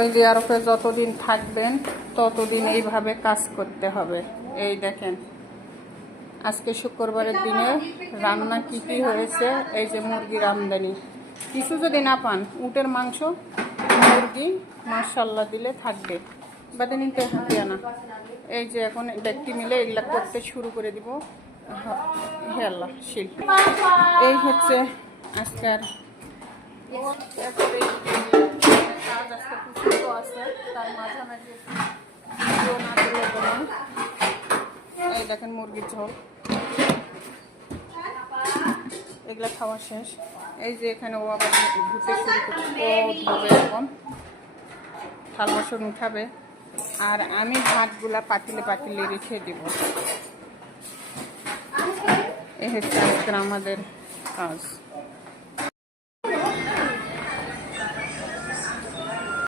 ওই যে আরফে যতদিন থাকবেন ততদিন এইভাবে কাজ করতে হবে। এই দেখেন আজকে শুক্রবারের দিনে রান্না কি কি হয়েছে। এই যে মুরগির আমদানি, কিছু যদি না পান উটের মাংস মুরগি মাশাল্লাহ দিলে থাকবে, বাদে নিতে হাতে আনা। এই যে এখন ব্যক্তি মিলে এগুলা করতে শুরু করে দিব। হে আল্লাহ শিল্পী, এই হচ্ছে আজকের কাজ। আজকে পুষ্প আছে, তার মাঝামাঝি ভিডিও না দিলে কোনো। এই দেখেন মুরগির ঝোল, এগুলা খাওয়া শেষ। এই যে এখানে ও আবার ধুতে শুরু করছে, ও ধুবে এখন থাল বাসন উঠাবে, আর আমি ভাতগুলা পাতিলে পাতিলে রেখে দিব। এই হচ্ছে আজকের আমাদের কাজ।